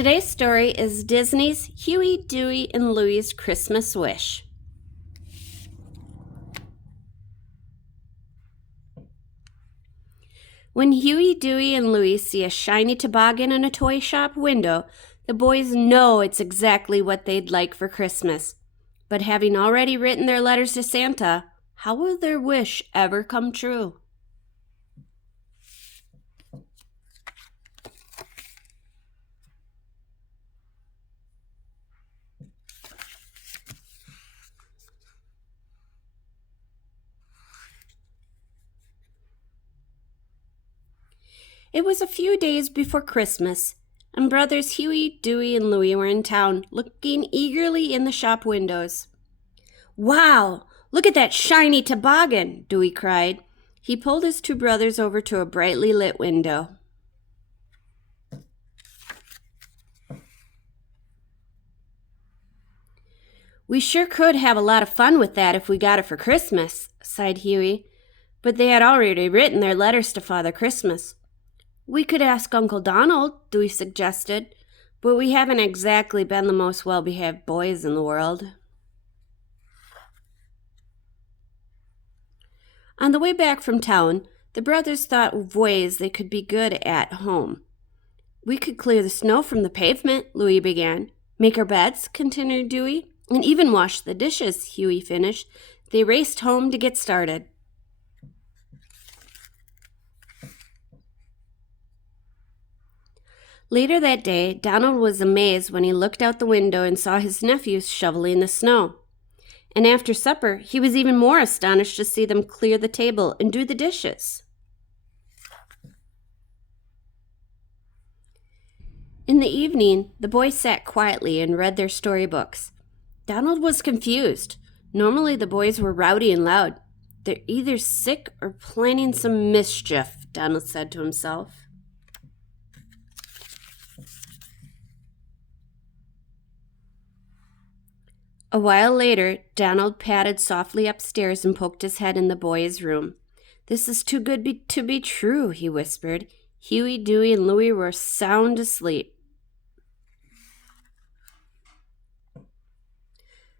Today's story is Disney's Huey, Dewey, and Louie's Christmas Wish. When Huey, Dewey, and Louie see a shiny toboggan in a toy shop window, the boys know it's exactly what they'd like for Christmas. But having already written their letters to Santa, how will their wish ever come true? It was a few days before Christmas, and brothers Huey, Dewey, and Louie were in town, looking eagerly in the shop windows. "Wow! Look at that shiny toboggan!" Dewey cried. He pulled his two brothers over to a brightly lit window. "We sure could have a lot of fun with that if we got it for Christmas," sighed Huey. But they had already written their letters to Father Christmas. "We could ask Uncle Donald," Dewey suggested, "but we haven't exactly been the most well-behaved boys in the world." On the way back from town, the brothers thought of ways they could be good at home. "We could clear the snow from the pavement," Louie began. "Make our beds," continued Dewey. "And even wash the dishes," Huey finished. They raced home to get started. Later that day, Donald was amazed when he looked out the window and saw his nephews shoveling the snow. And after supper, he was even more astonished to see them clear the table and do the dishes. In the evening, the boys sat quietly and read their storybooks. Donald was confused. Normally, the boys were rowdy and loud. "They're either sick or planning some mischief," Donald said to himself. A while later, Donald padded softly upstairs and poked his head in the boys' room. "This is too good to be true," he whispered. Huey, Dewey, and Louie were sound asleep.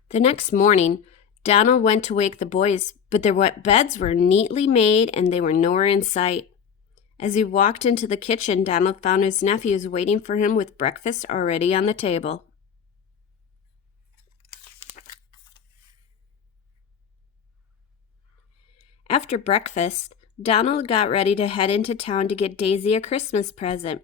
The next morning, Donald went to wake the boys, but their wet beds were neatly made and they were nowhere in sight. As he walked into the kitchen, Donald found his nephews waiting for him with breakfast already on the table. After breakfast, Donald got ready to head into town to get Daisy a Christmas present.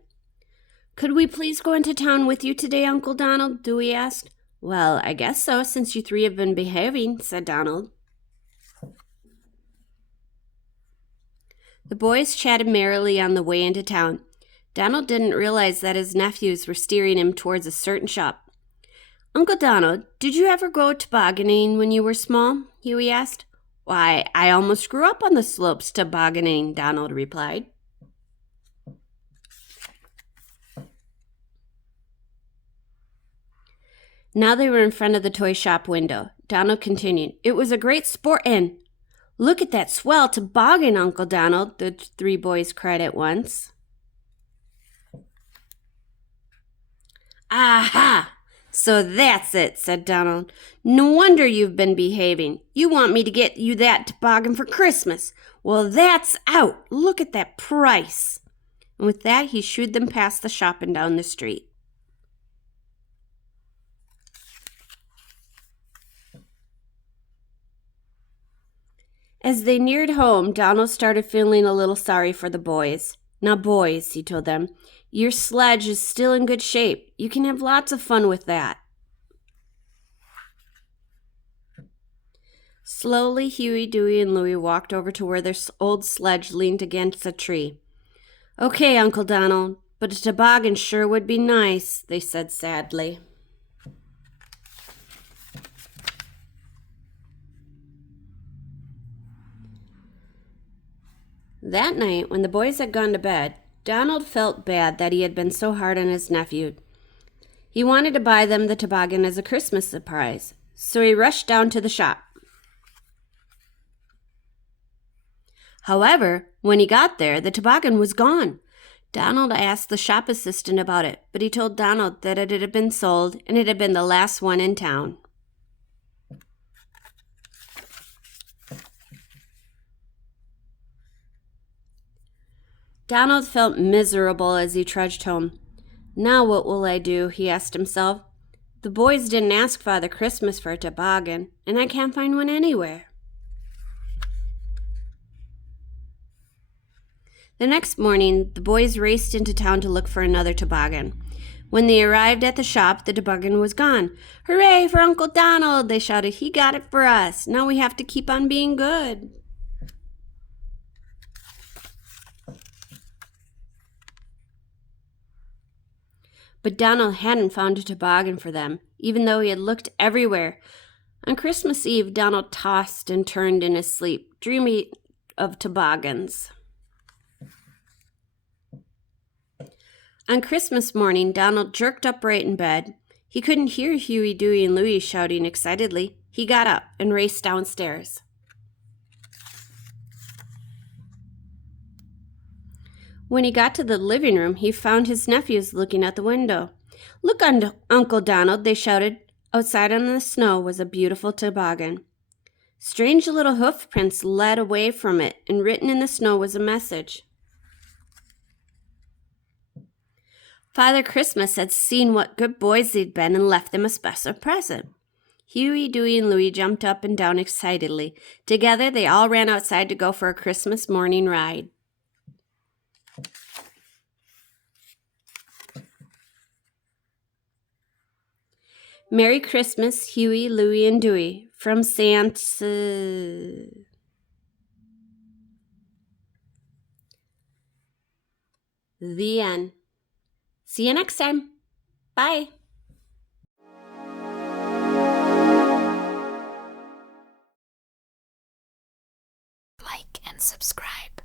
"Could we please go into town with you today, Uncle Donald?" Dewey asked. "Well, I guess so, since you three have been behaving," said Donald. The boys chatted merrily on the way into town. Donald didn't realize that his nephews were steering him towards a certain shop. "Uncle Donald, did you ever go tobogganing when you were small?" Huey asked. "Why, I almost grew up on the slopes tobogganing," Donald replied. Now they were in front of the toy shop window. Donald continued, "It was a great sport and—" "Look at that swell toboggan, Uncle Donald," the three boys cried at once. "Aha! So that's it," said Donald. "No wonder you've been behaving. You want me to get you that toboggan for Christmas. Well, that's out. Look at that price." And with that, he shooed them past the shop and down the street. As they neared home, Donald started feeling a little sorry for the boys. "Now, boys," he told them, "your sledge is still in good shape. You can have lots of fun with that." Slowly, Huey, Dewey, and Louie walked over to where their old sledge leaned against a tree. "Okay, Uncle Donald, but a toboggan sure would be nice," they said sadly. That night, when the boys had gone to bed, Donald felt bad that he had been so hard on his nephew. He wanted to buy them the toboggan as a Christmas surprise, so he rushed down to the shop. However, when he got there, the toboggan was gone. Donald asked the shop assistant about it, but he told Donald that it had been sold and it had been the last one in town. Donald felt miserable as he trudged home. Now what will I do? He asked himself. The boys didn't ask Father Christmas for a toboggan, and I can't find one anywhere. The next morning, the boys raced into town to look for another toboggan. When they arrived at the shop, the toboggan was gone. Hooray for Uncle Donald, they shouted. He got it for us. Now we have to keep on being good. But Donald hadn't found a toboggan for them, even though he had looked everywhere. On Christmas Eve, Donald tossed and turned in his sleep, dreaming of toboggans. On Christmas morning, Donald jerked upright in bed. He couldn't hear Huey, Dewey, and Louie shouting excitedly. He got up and raced downstairs. When he got to the living room, he found his nephews looking out the window. Look, Uncle Donald, they shouted. Outside on the snow was a beautiful toboggan. Strange little hoof prints led away from it, and written in the snow was a message. Father Christmas had seen what good boys they'd been and left them a special present. Huey, Dewey, and Louie jumped up and down excitedly. Together, they all ran outside to go for a Christmas morning ride. Merry Christmas, Huey, Louie, and Dewey, from Santa. The end. See you next time. Bye. Like and subscribe.